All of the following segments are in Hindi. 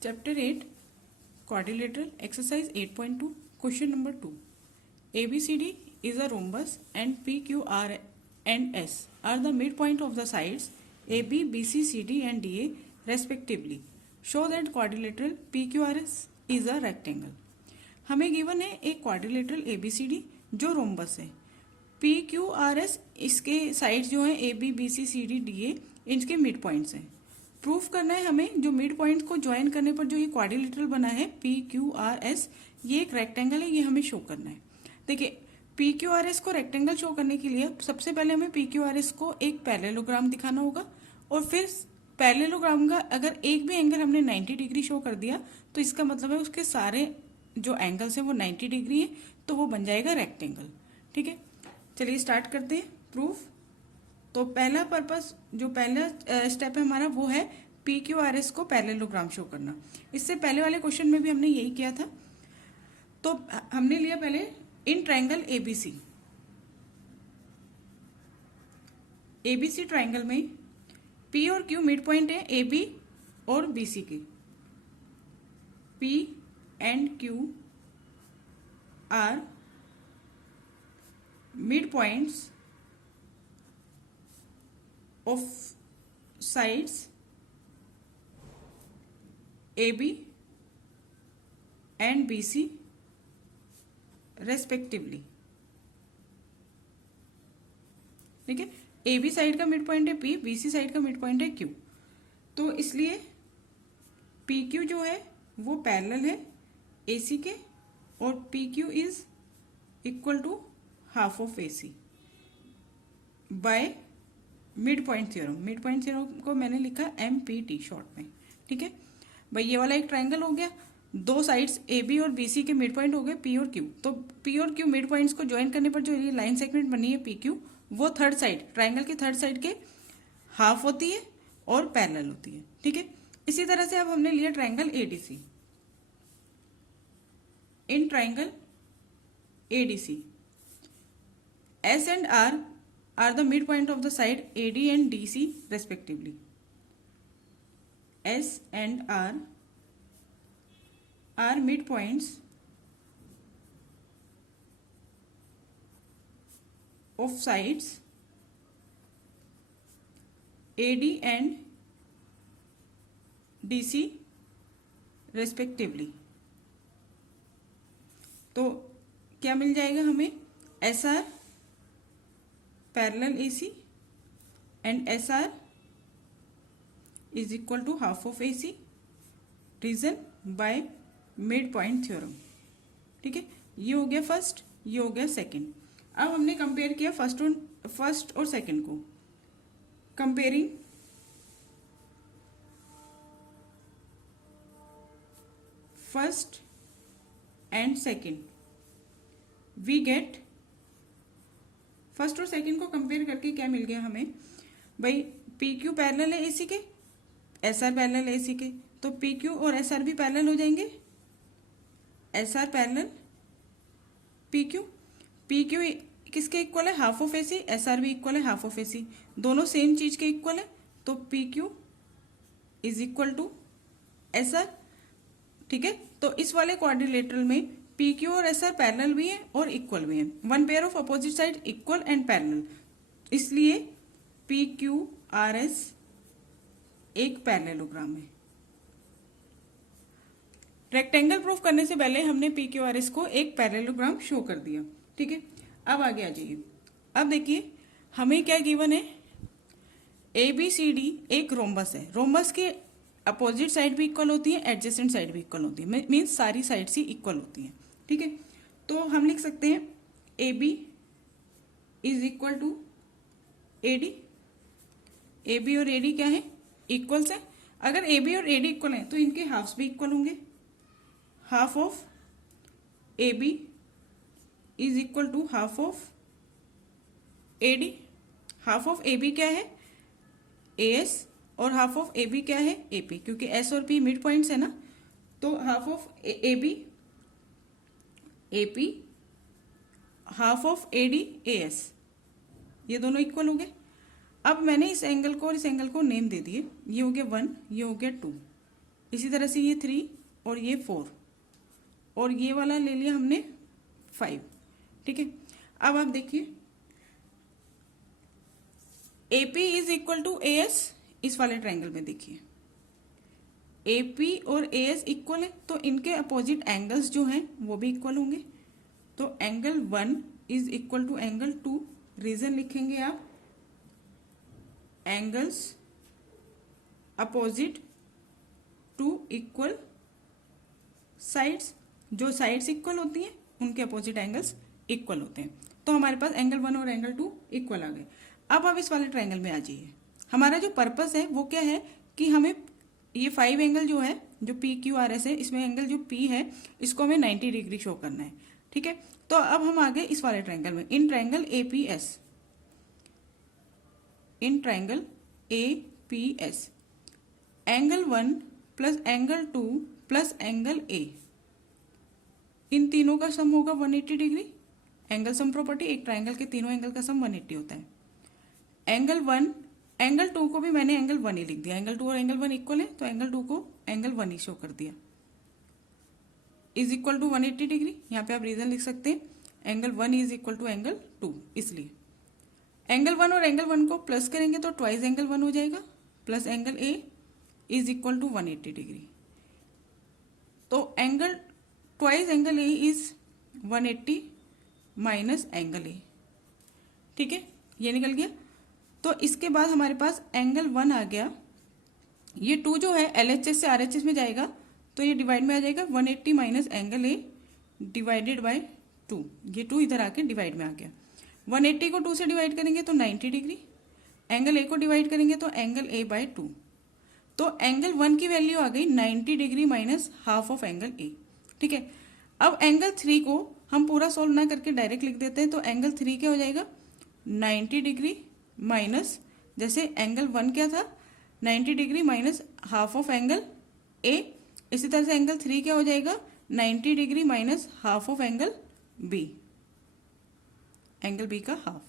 Chapter 8 Quadrilateral Exercise 8.2 Question number 2 ABCD is a rhombus and PQR and S are the midpoint of the sides AB, BC, CD and DA respectively. Show that quadrilateral PQRS is a rectangle. हमें गिवन है एक क्वाड्रिलेटरल ABCD जो रोम्बस है. PQRS इसके साइड्स जो हैं AB, BC, CD, DA इनके मिड पॉइंट्स हैं. प्रूफ करना है हमें जो मिड पॉइंट को ज्वाइन करने पर जो ये क्वाड्रिलेटरल बना है PQRS ये एक रेक्टेंगल है, ये हमें शो करना है. देखिए PQRS को रेक्टेंगल शो करने के लिए सबसे पहले हमें PQRS को एक पैरेललोग्राम दिखाना होगा और फिर पैरेललोग्राम का अगर एक भी एंगल हमने 90 डिग्री शो कर दिया तो इसका मतलब है उसके सारे जो एंगल्स हैं वो 90 डिग्री है, तो वो बन जाएगा रेक्टेंगल. ठीक है, चलिए स्टार्ट करते हैं प्रूफ. तो पहला पर्पस जो पहला स्टेप है हमारा वो है PQRS को पैरेललोग्राम शो करना. इससे पहले वाले क्वेश्चन में भी हमने यही किया था. तो हमने लिया पहले इन ट्रायंगल ABC ट्रायंगल में P और Q मिड पॉइंट है AB और BC के. P and Q are mid points of sides AB and BC respectively. ठीक है, AB साइड का मिड पॉइंट है P, BC साइड का मिड पॉइंट है Q. तो इसलिए PQ जो है वो पैरेलल है AC के और PQ is equal to half of AC by mid point theorem. Mid point theorem को मैंने लिखा MPT शॉर्ट में. ठीक है भाई, ये वाला एक ट्रायंगल हो गया. दो साइड्स AB और BC के मिड पॉइंट हो गए P और Q. तो P और Q मिड पॉइंट्स को ज्वाइन करने पर जो ये लाइन सेगमेंट बनी है PQ वो थर्ड साइड ट्रायंगल के थर्ड साइड के हाफ होती है और पैरेलल होती है. ठीक है, इसी तरह से अब हमने लिया triangle ADC. In triangle ADC S and R are the midpoint of the side AD and DC respectively. S and R are midpoints of sides AD and DC respectively. तो क्या मिल जाएगा हमें? SR parallel AC and SR is equal to half of AC. Reason by mid point theorem. ठीक है, ये हो गया फर्स्ट, ये हो गया सेकंड. अब हमने कंपेयर किया फर्स्ट और सेकंड को. Comparing first and second we get. First और सेकंड को कंपेयर करके क्या मिल गया हमें भाई? PQ पैरेलल है AC के, SR पैरेलल है AC के, तो PQ और SR भी पैरेलल हो जाएंगे. SR parallel PQ. PQ किसके इक्वल है? Half of AC. SR भी इक्वल है हाफ ऑफ AC. दोनों सेम चीज के इक्वल है, तो PQ is equal to SR. ठीक है, तो इस वाले क्वाड्रिलेटरल में PQ और SR पैरेलल भी हैं और इक्वल भी हैं. One pair of opposite side equal and parallel, इसलिए PQRS एक पैरेललोग्राम है. रेक्टेंगल प्रूफ करने से पहले हमने PQRS को एक पैरेललोग्राम शो कर दिया. ठीक है, अब आगे आ जाइए. अब देखिए हमें क्या गिवन है? ABCD एक रोम्बस है. रोम्बस के अपोजिट साइड भी इक्वल होती है, एडजेसेंट साइड भी इक्वल होती है, मीन्स सारी साइड्स ही इक्वल होती हैं. ठीक है, तो हम लिख सकते हैं AB is equal to AD. AB और AD क्या है? इक्वल्स है. अगर AB और AD इक्वल है तो इनके हाफ्स भी इक्वल होंगे. Half of AB is equal to half of AD. Half of AB क्या है? AS और हाफ ऑफ AB क्या है? AP. क्योंकि S और P मिड पॉइंट्स है ना, तो half of AB AP, half of AD AS, ये दोनों इक्वल हो गए. अब मैंने इस एंगल को और इस एंगल को नेम दे दिए. ये हो गया 1, ये हो गया 2. इसी तरह से ये 3 और ये 4 और ये वाला ले लिया हमने 5। ठीक है, अब आप देखिए AP is equal to AS। इस वाले ट्रायंगल में देखिए AP और AS इक्वल है, तो इनके अपोजिट एंगल्स जो हैं वो भी इक्वल होंगे। तो angle 1 is equal to angle 2। Reason लिखेंगे आप, angles opposite to equal sides. जो साइड्स इक्वल होती हैं उनके अपोजिट एंगल्स इक्वल होते हैं। तो हमारे पास एंगल 1 और एंगल 2 इक्वल आ गए। अब आप इस वाले ट्रायंगल में आ जाइए। हमारा जो पर्पस है वो क्या है कि हमें ये 5 एंगल जो है, जो PQRS है, इसमें एंगल जो P है इसको हमें 90 डिग्री शो करना है। ठीक है, तो अब हम आ गए इस वाले ट्रायंगल में। In triangle APS, in triangle APS angle 1 plus angle 2 plus angle A, इन तीनों का सम होगा 180 डिग्री। एंगल सम प्रॉपर्टी, एक ट्रायंगल के तीनों एंगल का सम 180 होता है। एंगल 1, एंगल 2 को भी मैंने एंगल 1 ही लिख दिया। एंगल 2 और एंगल 1 इक्वल है, तो एंगल 2 को एंगल 1 ही शो कर दिया। Is equal to 180 degree. यहाँ पे आप रीजन लिख सकते हैं, angle 1 is equal to angle 2, इसलिए एंगल 1 और एंगल 1 को प्लस करेंगे तो ट्वाइस एंगल 1 हो जाएगा, plus angle A is equal to 180 degree. तो angle twice angle A is 180 minus angle A। ठीक है, ये निकल गया। तो इसके बाद हमारे पास एंगल 1 आ गया। ये 2 जो है LHS से RHS में जाएगा, तो ये डिवाइड में आ जाएगा 180 minus angle A divided by 2। ये 2 इधर आके डिवाइड में आ गया। 180 को 2 से डिवाइड करेंगे तो 90 डिग्री। एंगल A को डिवाइड करेंगे तो एंगल A बाय 2। तो एंगल 1 की वैल्यू आ गई 90 degree minus half of angle A। ठीक है, अब एंगल 3 को हम पूरा सोल्व ना करके डायरेक्ट लिख देते हैं। तो एंगल 3 क्या हो जाएगा, 90 डिग्री माइनस, जैसे एंगल 1 क्या था, 90 degree minus half of angle A। इसी तरह से एंगल 3 क्या हो जाएगा, 90 degree minus half of angle B, angle B का हाफ।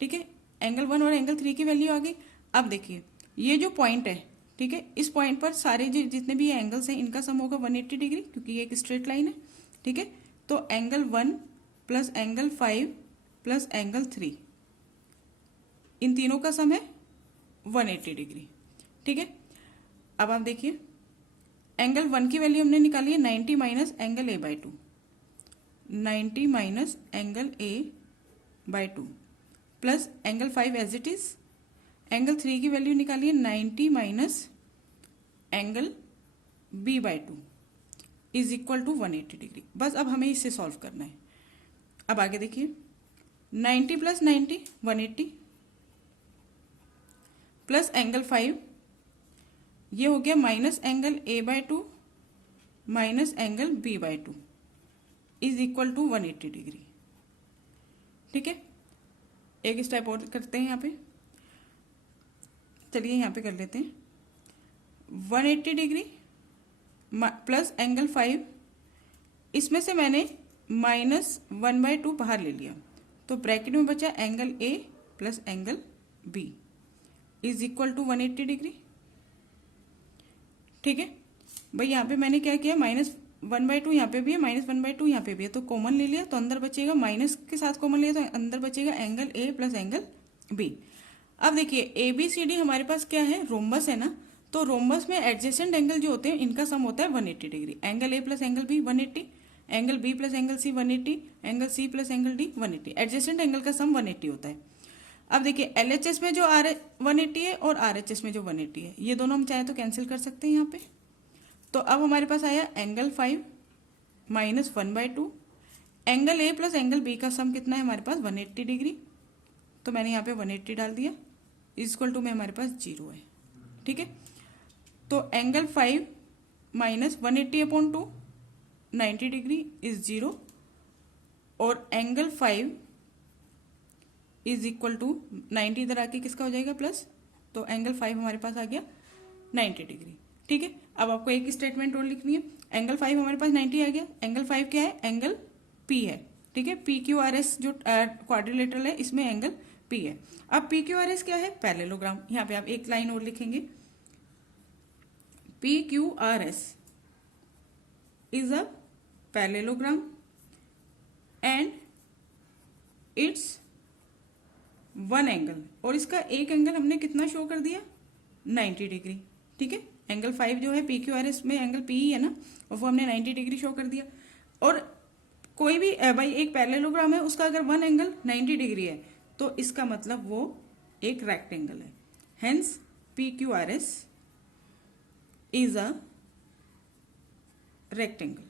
ठीक है, एंगल 1 और एंगल 3 की वैल्यू आ गई। अब देखिए ये जो पॉइंट है, ठीक है, इस पॉइंट पर सारे जितने भी एंगल्स हैं इनका सम होगा 180 डिग्री, क्योंकि ये एक स्ट्रेट लाइन है। ठीक है, तो angle 1 plus angle 5 plus angle 3, इन तीनों का सम है 180 डिग्री। ठीक है, अब आप देखिए एंगल 1 की वैल्यू हमने निकाली है 90 minus angle A by 2, 90 minus angle A by 2 plus angle 5 as it is. Angle 3 की वैल्यू निकाली है 90 minus angle B by 2 is equal to 180 degree. बस अब हमें इससे सॉल्व करना है। अब आगे देखिए 90 प्लस 90 180 प्लस एंगल 5, ये हो गया minus angle A by 2 minus angle B by 2 is equal to 180 degree. ठीक है, एक स्टेप और करते हैं यहाँ पे। चलिए यहाँ पे कर लेते हैं 180 डिग्री प्लस एंगल 5, इसमें से मैंने माइनस 1/2 बाहर ले लिया, तो ब्रैकेट में बचा angle A plus angle B is equal to 180 degree. ठीक है भाई, यहाँ पे मैंने क्या किया, माइनस 1/2 यहाँ पे भी है, माइनस 1/2 यहाँ पे भी है, तो कॉमन ले लिया, तो अंदर बचेगा, माइनस के साथ कॉमन लिया तो अंदर बचेगा angle A plus angle B। अब देखिए ABCD हमारे पास क्या है, रोम्बस है ना, तो रोम्बस में एडजेसेंट एंगल जो होते हैं इनका सम होता है 180 degree. Angle A plus angle B 180, angle B plus angle C 180, angle C plus angle D 180। Adjacent angle का सम 180 होता है। अब देखिए LHS में जो 180 है और RHS में जो 180 है, ये दोनों हम चाहे तो कैंसिल कर सकते हैं यहाँ पे। तो अब हमारे पास आया angle 5 minus 1/2। Angle A plus angle B का सम कितना है हमारे पास 180 डिग्री, तो मैंने यहाँ पे 180 डाल दिया, इक्वल टू में हमारे पास 0 है। ठीक है, तो एंगल 5 माइनस 180/2 90 डिग्री इज 0, और एंगल 5 इज इक्वल टू 90 इधर आके किसका हो जाएगा प्लस, तो एंगल 5 हमारे पास आ गया 90 डिग्री। ठीक है, अब आपको एक स्टेटमेंट और लिखनी है। एंगल 5 हमारे पास 90 आ गया, एंगल 5 क्या है, एंगल P है। ठीक है, PQRS जो क्वाड्रिलेटरल है इसमें एंगल P है। अब PQRS क्या है, पैरेललोग्राम। यहाँ पे आप एक लाइन और लिखेंगे, PQRS is a parallelogram and its one angle, और इसका एक एंगल हमने कितना शो कर दिया 90 डिग्री। ठीक है, एंगल 5 जो है PQRS में एंगल P ही है ना, और वो हमने 90 डिग्री शो कर दिया। और कोई भी भाई एक पैरेललोग्राम है, उसका अगर वन एंगल 90 डिग्री है तो इसका मतलब वो एक रेक्टेंगल है। Hence PQRS is a rectangle.